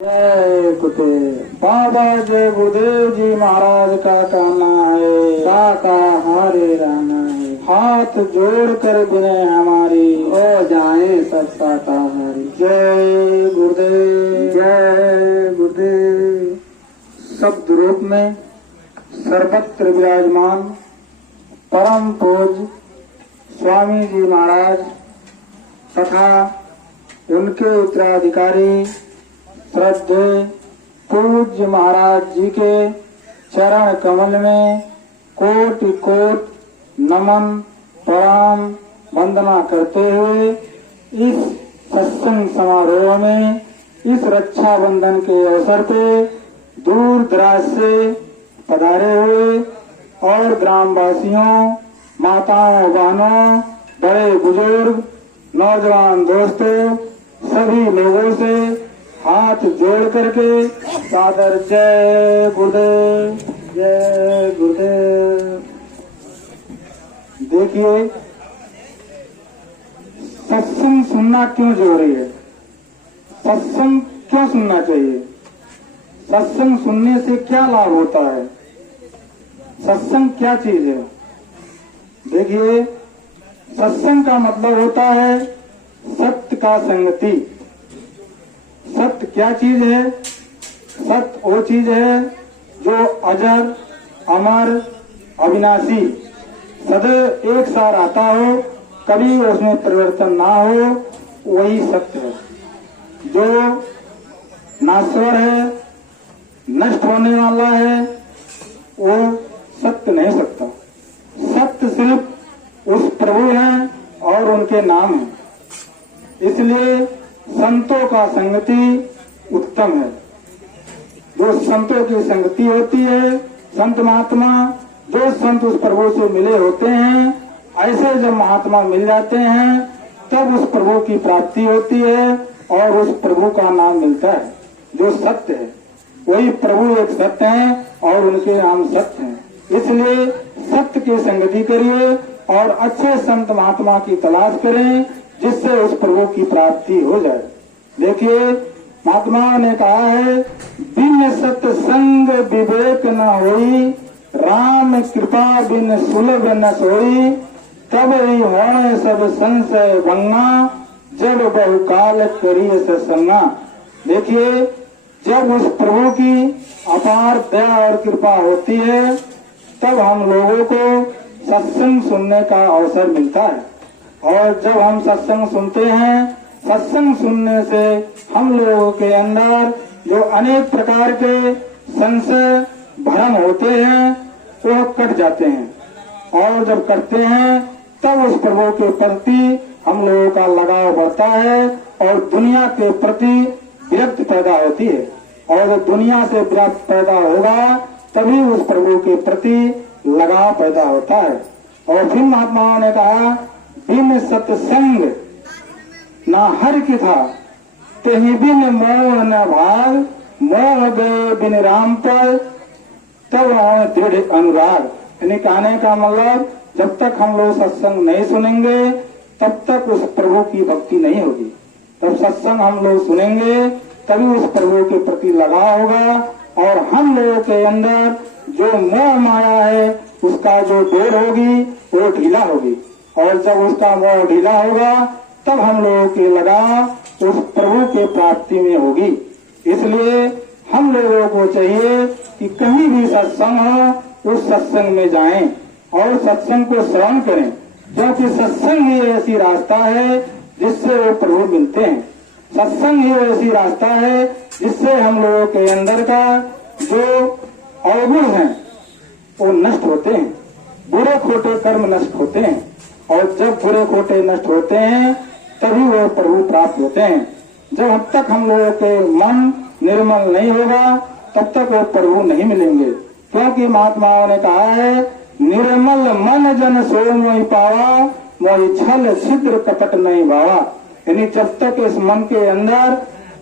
जय कुटे बाबा जय गुरुदेव जी महाराज का कहना है काका हरे रहना है। हाथ जोड़ कर विनय हमारी हो जाए सब शाकाहारी। जय गुरुदेव जय गुरुदेव। शब्द रूप में सर्वत्र विराजमान परम पूज्य स्वामी जी महाराज तथा उनके उत्तराधिकारी श्रद्धे पूज्य महाराज जी के चरण कमल में कोटि कोट नमन प्रणाम वंदना करते हुए इस सत्संग समारोह में इस रक्षाबंधन के अवसर पे दूर दराज से पधारे हुए और ग्रामवासियों माताओं बहनों बड़े बुजुर्ग नौजवान दोस्तों सभी लोगों से हाथ जोड़ करके सादर जय गुरुदेव जय गुरुदेव। देखिए सत्संग सुनना क्यों जरूरी है, सत्संग क्यों सुनना चाहिए, सत्संग सुनने से क्या लाभ होता है, सत्संग क्या चीज है। देखिए सत्संग का मतलब होता है सत्य का संगति। सत्य क्या चीज है? सत्य वो चीज है जो अजर अमर अविनाशी सदैव एक साथ आता हो, कभी उसमें परिवर्तन ना हो, वही सत्य है। जो नाश्वर है नष्ट होने वाला है वो सत्य नहीं सकता। सत्य सिर्फ उस प्रभु है और उनके नाम है। इसलिए संतों का संगति उत्तम है। जो संतों की संगति होती है, संत महात्मा जो संत उस प्रभु से मिले होते हैं, ऐसे जब महात्मा मिल जाते हैं तब उस प्रभु की प्राप्ति होती है और उस प्रभु का नाम मिलता है जो सत्य है। वही प्रभु एक सत्य है और उनके नाम सत्य हैं। इसलिए सत्य की संगति करिए और अच्छे संत महात्मा की तलाश करें जिससे उस प्रभु की प्राप्ति हो जाए। देखिए महात्माओं ने कहा है बिन सत्य संग विवेक न होई, राम कृपा बिन सुलभ न सोई, तब ही हो सब संशय भंगा, जब बहुकाल करिए सत्संगा। देखिए जब उस प्रभु की अपार दया और कृपा होती है तब हम लोगों को सत्संग सुनने का अवसर मिलता है। और जब हम सत्संग सुनते हैं, सत्संग सुनने से हम लोगों के अंदर जो अनेक प्रकार के संशय भ्रम होते हैं वो कट जाते हैं और जब कटते हैं तब उस प्रभु के प्रति हम लोगों का लगाव बढ़ता है और दुनिया के प्रति विरक्ति पैदा होती है। और जब दुनिया से विरक्ति पैदा होगा तभी उस प्रभु के प्रति लगाव पैदा होता है। और फिर महात्माओं ने कहा बिन सत्संग ना हर की था, तेहि बिन मोह न भाग, मोह गए बिन राम पर, तब दृढ़ अनुराग। यानी कहने का मतलब जब तक हम लोग सत्संग नहीं सुनेंगे तब तक उस प्रभु की भक्ति नहीं होगी। तब सत्संग हम लोग सुनेंगे तभी उस प्रभु के प्रति लगाव होगा और हम लोगों के अंदर जो मोह माया है उसका जो डोर होगी वो ढीला होगी। और जब उसका मोह ढीला होगा तब हम लोगों की लगाव उस प्रभु के प्राप्ति में होगी। इसलिए हम लोगों को चाहिए कि कहीं भी सत्संग हो उस सत्संग में जाएं और सत्संग को श्रवण करें, क्योंकि सत्संग ही ऐसी रास्ता है जिससे वो प्रभु मिलते हैं। सत्संग ही ऐसी रास्ता है जिससे हम लोगों के अंदर का जो अवगुण है वो नष्ट होते हैं, बुरे खोटे कर्म नष्ट होते हैं। और जब बुरे खोटे नष्ट होते हैं तभी वो प्रभु प्राप्त होते हैं। जब तक हम लोगों के मन निर्मल नहीं होगा तब तक वो प्रभु नहीं मिलेंगे। क्योंकि महात्माओं ने कहा है निर्मल मन जन सो मोहि पावा, मोहि छल छिद्र कपट नहीं भावा। यानी जब तक इस मन के अंदर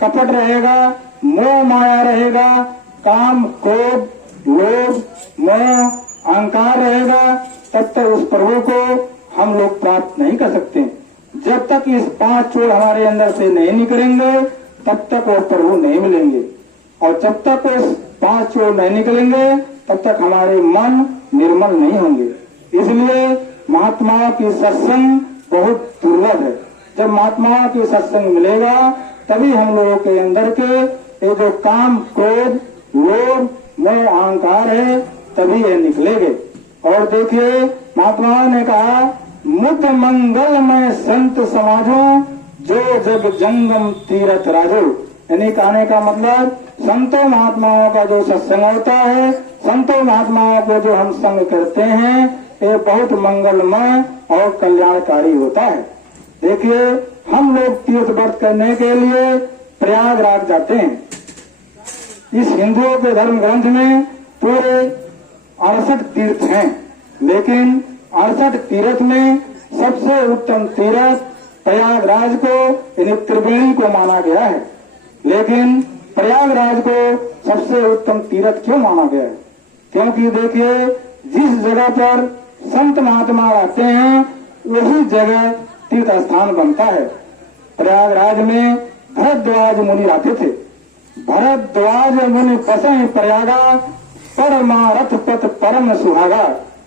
कपट रहेगा, मोह माया रहेगा, काम क्रोध लोभ मोह अहंकार रहेगा, तब तक उस प्रभु को हम लोग प्राप्त नहीं कर सकते। जब तक इस 5 छोड़ हमारे अंदर से नहीं निकलेंगे तब तक वो प्रभु नहीं मिलेंगे, और जब तक वो 5 चोर नहीं निकलेंगे तब तक हमारे मन निर्मल नहीं होंगे। इसलिए महात्माओं की सत्संग बहुत दुर्लभ है। जब महात्माओं की सत्संग मिलेगा तभी हम लोगों के अंदर के ये जो काम, क्रोध, लोभ, मोह, अहंकार है तभी ये निकलेंगे। और देखिए महात्माओं ने कहा, मुद मंगलमय संत समाजों जो जग जंगम तीरथ राजो। यानी कहने का मतलब संतों महात्माओं का जो सत्संग होता है, संतों महात्माओं को जो हम संग करते हैं, ये बहुत मंगलमय और कल्याणकारी होता है। देखिए हम लोग तीर्थ व्रत करने के लिए प्रयागराज जाते हैं। इस हिंदुओं के धर्म ग्रंथ में पूरे 68 तीर्थ हैं, लेकिन 68 तीर्थ में सबसे उत्तम तीर्थ प्रयागराज को यानी त्रिवेणी को माना गया है। लेकिन प्रयागराज को सबसे उत्तम तीर्थ क्यों माना गया है? क्योंकि देखिए जिस जगह पर संत महात्मा रहते हैं वही जगह तीर्थ स्थान बनता है। प्रयागराज में भरद्वाज मुनि रहते थे। भरद्वाज मुनि बसे प्रयागा, परमारथ पथ परम सुहागा।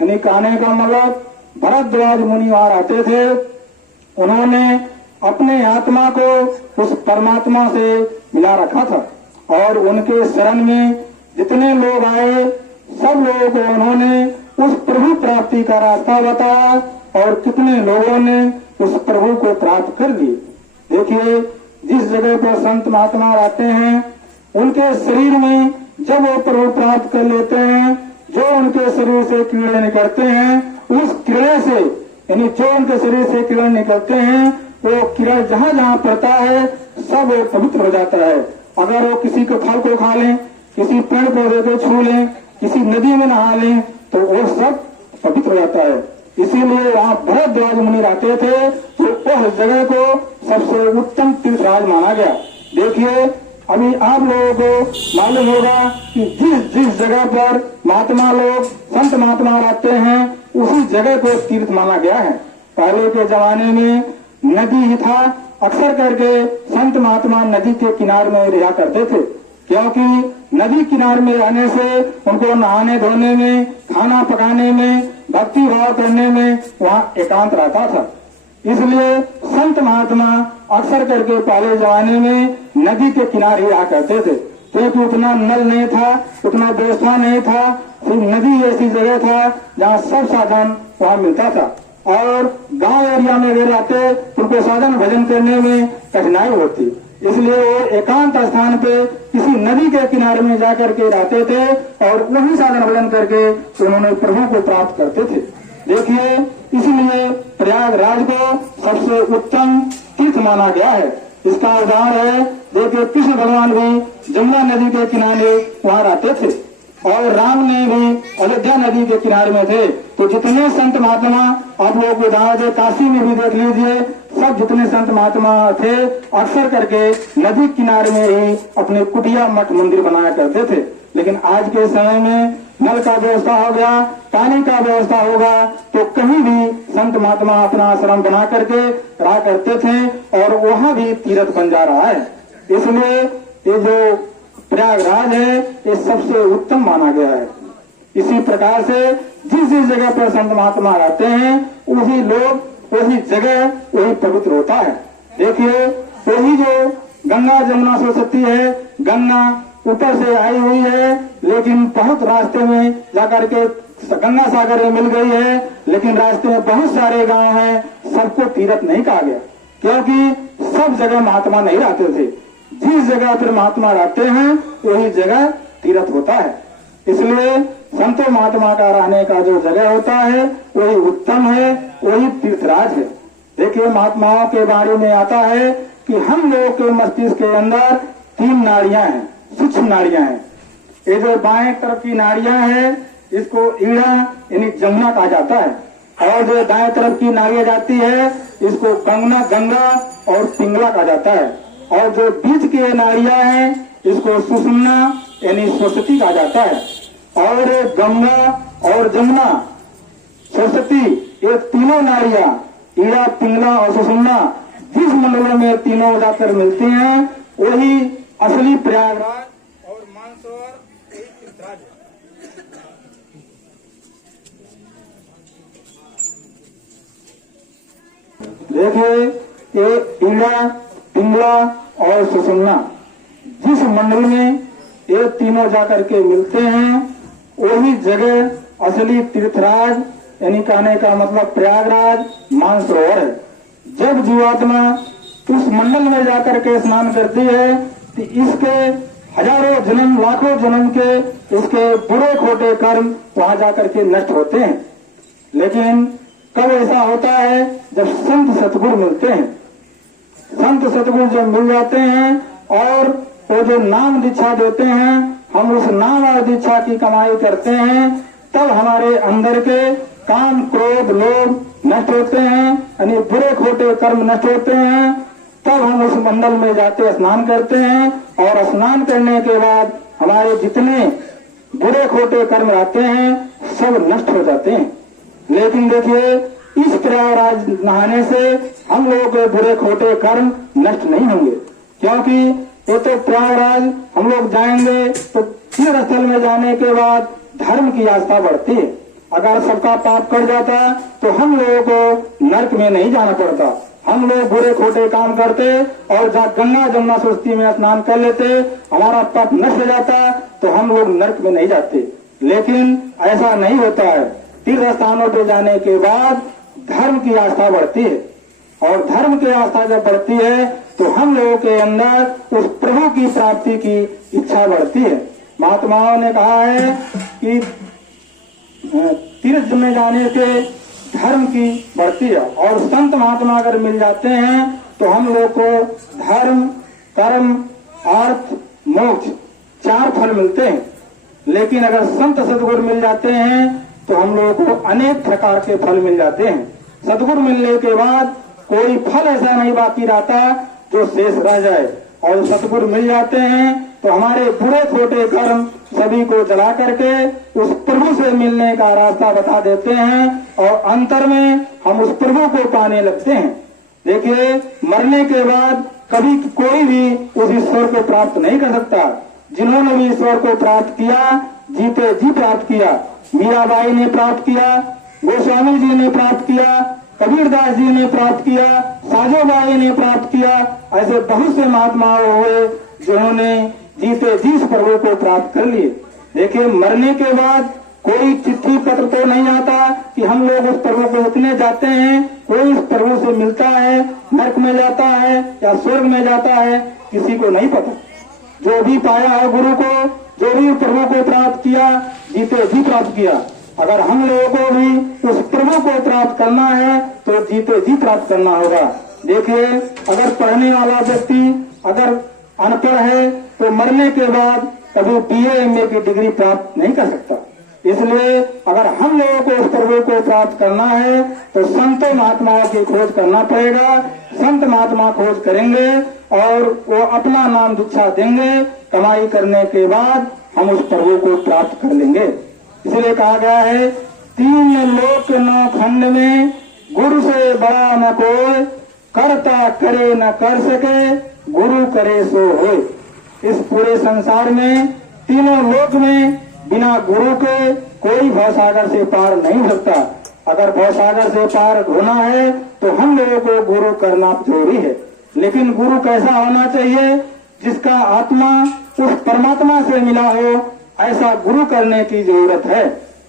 यानी कहने का मतलब भरद्वाज मुनि वहां रहते थे। उन्होंने अपने आत्मा को उस परमात्मा से मिला रखा था, और उनके शरण में जितने लोग आए सब लोगों को उन्होंने उस प्रभु प्राप्ति का रास्ता बताया, और कितने लोगों ने उस प्रभु को प्राप्त कर लिए। देखिए जिस जगह पर संत महात्मा रहते हैं उनके शरीर में जब वो प्रभु प्राप्त कर लेते हैं, जो उनके शरीर से कीड़े निकलते हैं, उस कीड़े से यानी जो उनके शरीर से कीड़े निकलते हैं वो कीड़ा जहाँ जहाँ पड़ता है सब वो पवित्र हो जाता है। अगर वो किसी के फल को खा लें, किसी पेड़ पौधे को छू लें, किसी नदी में नहा लें तो वो सब पवित्र हो जाता है। इसीलिए वहाँ भरद्वाज मुनि रहते थे, तो उस जगह को सबसे उत्तम तीर्थराज माना गया। देखिए अभी आप लोगों को मालूम होगा कि जिस जगह पर महात्मा लोग, संत महात्मा रहते हैं उसी जगह को तीर्थ माना गया है। पहले के जमाने में नदी ही था, अक्सर करके संत महात्मा नदी के किनारे में रहा करते थे, क्योंकि नदी किनारे में रहने से उनको नहाने धोने में, खाना पकाने में, भक्ति भाव करने में वहाँ एकांत रहता था। इसलिए संत महात्मा अक्सर करके पहले जमाने में नदी के किनारे ही रहा करते थे, क्योंकि उतना नल नहीं था, उतना व्यवस्था नहीं था। सिर्फ नदी ऐसी जगह था जहाँ सब साधन वहाँ मिलता था, और गांव एरिया में वे रहते तो उनको साधन भजन करने में कठिनाई होती। इसलिए वो एकांत स्थान पे किसी नदी के किनारे में जाकर के रहते थे, और वही साधन भजन करके उन्होंने प्रभु को प्राप्त करते थे। देखिए इसलिए प्रयागराज को सबसे उत्तम तीर्थ माना गया है। इसका उदाहरण है, देखिए कृष्ण भगवान भी जमुना नदी के किनारे वहाँ रहते थे, और राम ने भी अयोध्या नदी के किनारे में थे। तो जितने संत महात्मा आप लोगों को उदाहरण दे, काशी में भी देख लीजिए, सब जितने संत महात्मा थे अक्सर करके नदी किनारे में ही अपने कुटिया मठ मंदिर बनाया करते थे। लेकिन आज के समय में नल का व्यवस्था हो गया, पानी का व्यवस्था होगा, तो कहीं भी संत महात्मा अपना आश्रम बना करके रहा करते थे, और वहाँ भी तीर्थ बन जा रहा है। इसलिए ये जो प्रयागराज है ये सबसे उत्तम माना गया है। इसी प्रकार से जिस जगह पर संत महात्मा रहते हैं वही लोग, वही जगह, वही पवित्र होता है। देखिए वही जो गंगा जमुना सरस्वती है, गंगा ऊपर से आई हुई है, लेकिन बहुत रास्ते में जाकर के गंगा सागर में मिल गई है, लेकिन रास्ते में बहुत सारे गांव हैं, सबको तीर्थ नहीं कहा गया, क्योंकि सब जगह महात्मा नहीं रहते थे। जिस जगह पर महात्मा रहते हैं वही जगह तीर्थ होता है। इसलिए संतों महात्मा का रहने का जो जगह होता है वही उत्तम है, वही तीर्थराज है। देखिए महात्माओं के बारे में आता है कि हम लोगों के मस्तिष्क के अंदर 3 नाड़ियां हैं, सूक्ष्म नाड़ियां हैं। ये जो बाएं तरफ की नाड़ियां हैं इसको ईड़ा यानी जमुना कहा जाता है, और जो दाएं तरफ की नाड़ियां जाती है इसको गंगा और पिंगला कहा जाता है, और जो बीच की नाड़ियां हैं इसको सुषुम्ना यानी सरस्वती कहा जाता है। और गंगा और जमुना सरस्वती ये तीनों नाड़ियां ईड़ा, पिंगला और सुषुम्ना जिस मंडलों में तीनों जाकर मिलती हैं वही असली प्रयागराज और मानसरोवर वही तीर्थराज है। देखिए ये ईड़ा, पिंगला और सुषुम्ना जिस मंडल में ये तीनों जाकर के मिलते हैं वही जगह असली तीर्थराज यानी कहने का मतलब प्रयागराज मानसरोवर है। जब जीवात्मा उस मंडल में जाकर के स्नान करती है तो इसके हजारों जन्म लाखों जन्म के इसके बुरे खोटे कर्म वहां जाकर के नष्ट होते हैं। लेकिन कब ऐसा होता है? जब संत सतगुरु मिलते हैं। संत सतगुरु जब मिल जाते हैं और वो जो नाम दीक्षा देते हैं, हम उस नाम और दीक्षा की कमाई करते हैं, तब हमारे अंदर के काम क्रोध लोभ नष्ट होते हैं, यानी बुरे खोटे कर्म नष्ट होते हैं। तब हम उस मंडल में जाते स्नान करते हैं और स्नान करने के बाद हमारे जितने बुरे खोटे कर्म आते हैं सब नष्ट हो जाते हैं। लेकिन देखिए इस प्रयागराज नहाने से हम लोगों के बुरे खोटे कर्म नष्ट नहीं होंगे, क्योंकि ये तो प्रयागराज हम लोग जाएंगे तो तीर्थ स्थल में जाने के बाद धर्म की आस्था बढ़ती है। अगर सबका पाप कट जाता तो हम लोगों को नरक में नहीं जाना पड़ता। हम लोग बुरे खोटे काम करते और जहाँ गंगा जमुना सरस्वती में स्नान कर लेते, हमारा पाप नष्ट हो जाता तो हम लोग नरक में नहीं जाते। लेकिन ऐसा नहीं होता है। तीर्थ स्थानों पर जाने के बाद धर्म की आस्था बढ़ती है और धर्म की आस्था जब बढ़ती है तो हम लोगों के अंदर उस प्रभु की प्राप्ति की इच्छा बढ़ती है। महात्माओं ने कहा है कि तीर्थ में जाने से धर्म की बढ़ती है और संत महात्मा अगर मिल जाते हैं तो हम लोग को धर्म कर्म अर्थ मोक्ष 4 फल मिलते हैं। लेकिन अगर संत सदगुरु मिल जाते हैं तो हम लोगों को अनेक प्रकार के फल मिल जाते हैं। सदगुरु मिलने के बाद कोई फल ऐसा नहीं बाकी रहता जो शेष रह जाए, और सदगुरु मिल जाते हैं तो हमारे बुरे खोटे कर्म सभी को जला करके उस प्रभु से मिलने का रास्ता बता देते हैं और अंतर में हम उस प्रभु को पाने लगते हैं। देखिए मरने के बाद कभी कोई भी उस ईश्वर को प्राप्त नहीं कर सकता। जिन्होंने भी ईश्वर को प्राप्त किया जीते जी प्राप्त किया। मीराबाई ने प्राप्त किया, गोस्वामी जी ने प्राप्त किया, कबीरदास जी ने प्राप्त किया, साजोबाई ने प्राप्त किया। ऐसे बहुत से महात्मा हुए जिन्होंने जीते जी इस प्रभु को प्राप्त कर लिए। देखिए मरने के बाद कोई चिट्ठी पत्र तो नहीं आता कि हम लोग उस प्रभु को इतने जाते हैं, कोई इस प्रभु से मिलता है, नरक में जाता है या स्वर्ग में जाता है, किसी को नहीं पता। जो भी पाया है गुरु को, जो भी प्रभु को प्राप्त किया, जीते जी प्राप्त किया। अगर हम लोगों को भी उस प्रभु को प्राप्त करना है तो जीते जी प्राप्त करना होगा। देखिए अगर पढ़ने वाला व्यक्ति अगर अनपढ़ है तो मरने के बाद कभी BA MA की डिग्री प्राप्त नहीं कर सकता। इसलिए अगर हम लोगों को उस प्रभु को प्राप्त करना है तो संत महात्माओं की खोज करना पड़ेगा। संत महात्मा खोज करेंगे और वो अपना नाम दीक्षा देंगे। कमाई करने के बाद हम उस प्रभु को प्राप्त कर लेंगे। इसलिए कहा गया है 3 लोक 9 खंड में गुरु से बड़ा न कोई, करता करे न कर सके, गुरु करे सो होए। इस पूरे संसार में तीनों लोक में बिना गुरु के कोई भवसागर से पार नहीं हो सकता। अगर भवसागर से पार होना है तो हम लोगों को गुरु करना जरूरी है। लेकिन गुरु कैसा होना चाहिए? जिसका आत्मा उस परमात्मा से मिला हो, ऐसा गुरु करने की जरूरत है।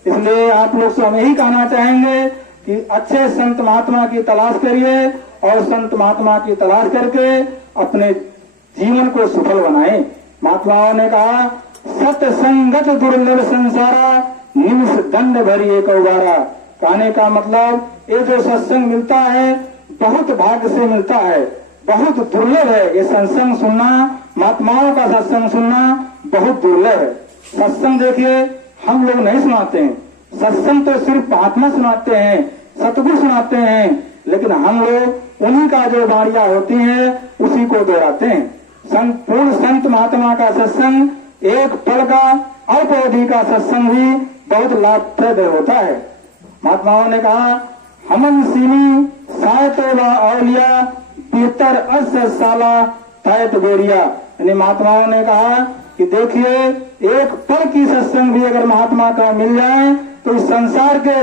इसलिए आप लोग से हम यही कहना चाहेंगे कि अच्छे संत महात्मा की तलाश करिए और संत महात्मा की तलाश करके अपने जीवन को सफल बनाएं। महात्माओं ने कहा सत्संगत दुर्लभ संसारा, निमिष दंड भरी एक उबारा। कहने का मतलब ये जो सत्संग मिलता है बहुत भाग्य से मिलता है, बहुत दुर्लभ है। ये सत्संग सुनना, महात्माओं का सत्संग सुनना बहुत दुर्लभ है। सत्संग देखिए हम लोग नहीं सुनाते हैं, सत्संग तो सिर्फ महात्मा सुनाते हैं, सतगुरु सुनाते हैं। लेकिन हम लोग उन्हीं का जो वाणियां होती है उसी को दोहराते हैं। पूर्ण संत महात्मा का सत्संग एक पल का अल्प अवधि का सत्संग भी बहुत लाभप्रद होता है। महात्माओं ने कहा हमन सीनी सायतो व औलिया बेहतर अस साला फैत बेरिया, यानी महात्माओं ने कहा कि देखिए एक पल की सत्संग भी अगर महात्मा का मिल जाए तो इस संसार के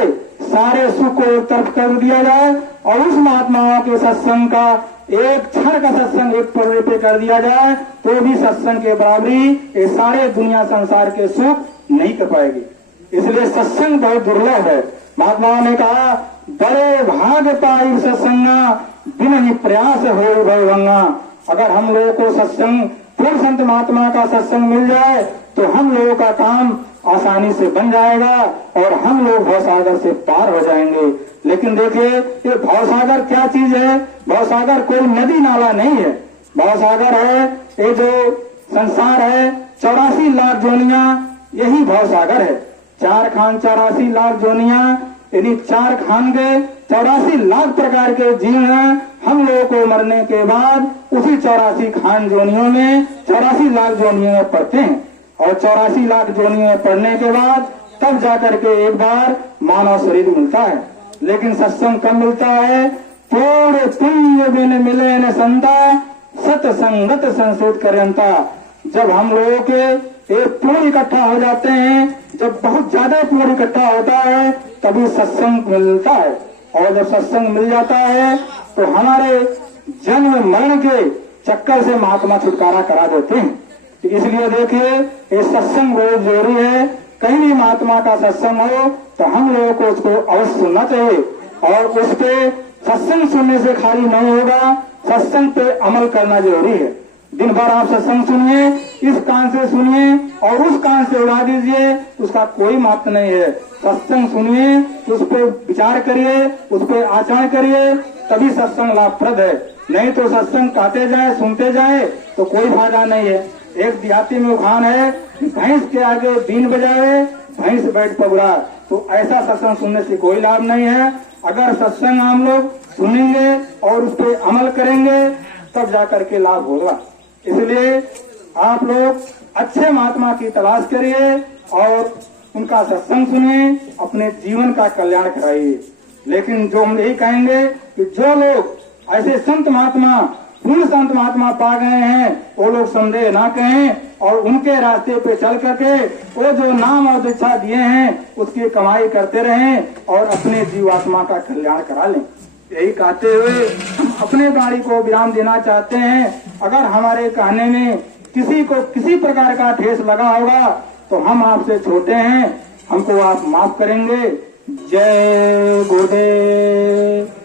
सारे सुख को एक तरफ कर दिया जाए और उस महात्माओं के सत्संग का एक क्षण का सत्संग एक पल पे कर दिया जाए तो भी सत्संग के बराबरी ये सारे दुनिया संसार के सुख नहीं कर पाएगी। इसलिए सत्संग बहुत दुर्लभ है। महात्माओं ने कहा बड़े भाग पाई सत्संगा बिन ही प्रयास हो भयभंगा। अगर हम लोगों को सत्संग पूर्ण संत महात्मा का सत्संग मिल जाए तो हम लोगों का काम आसानी से बन जाएगा और हम लोग भवसागर से पार हो जाएंगे। लेकिन देखिए ये भवसागर क्या चीज है? भवसागर कोई नदी नाला नहीं है। भवसागर है ये जो संसार है 84 लाख जोनिया, यही भवसागर है। 4 खान 84 लाख जोनिया, यानी 4 खान के 84 लाख प्रकार के जीव हैं। हम लोगों को मरने के बाद उसी 84 खान जोनियों में 84 लाख जोनियों में पड़ते हैं और 84 लाख जोनियों में पड़ने के बाद तब जाकर के एक बार मानव शरीर मिलता है। लेकिन सत्संग कब मिलता है? थोड़े पुण्य बिन मिले न संता सत्संगत संशोध करंता। जब हम लोगों के एक पूर्ण इकट्ठा हो जाते हैं, जब बहुत ज्यादा पूर्ण इकट्ठा होता है तभी सत्संग मिलता है। और जब सत्संग मिल जाता है तो हमारे जन्म मरण के चक्कर से महात्मा छुटकारा करा देते हैं। तो इसलिए देखिए ये सत्संग बहुत जरूरी है। कहीं भी महात्मा का सत्संग हो तो हम लोगों को उसको अवश्य सुनना चाहिए और उस पे सत्संग सुनने से खाली नहीं होगा, सत्संग पे अमल करना जरूरी है। दिन भर आप सत्संग सुनिए, इस कान से सुनिए और उस कान से उड़ा दीजिए, उसका कोई महत्व नहीं है। सत्संग सुनिए, उस पर विचार करिए, उस पर आचरण करिए, तभी सत्संग लाभप्रद है। नहीं तो सत्संग कहते जाए सुनते जाए तो कोई फायदा नहीं है। एक देहाती में उखान है कि भैंस के आगे बीन बजावे भैंस बैठ पगुड़ा। तो ऐसा सत्संग सुनने से कोई लाभ नहीं है। अगर सत्संग हम लोग सुनेंगे और उस पर अमल करेंगे तब जाकर के लाभ होगा। इसलिए आप लोग अच्छे महात्मा की तलाश करिए और उनका सत्संग सुनिए, अपने जीवन का कल्याण कराइए। लेकिन जो हम यही कहेंगे कि जो लोग ऐसे संत महात्मा पूर्ण संत महात्मा पा गए हैं वो लोग संदेह ना कहें और उनके रास्ते पे चल करके वो जो नाम और दीक्षा दिए हैं उसकी कमाई करते रहें और अपने जीवात्मा का कल्याण करा लें। यही कहते हुए हम अपने वाणी को विराम देना चाहते हैं। अगर हमारे कहने में किसी को किसी प्रकार का ठेस लगा होगा तो हम आपसे छोटे हैं, हमको आप माफ करेंगे। जय गुरुदेव।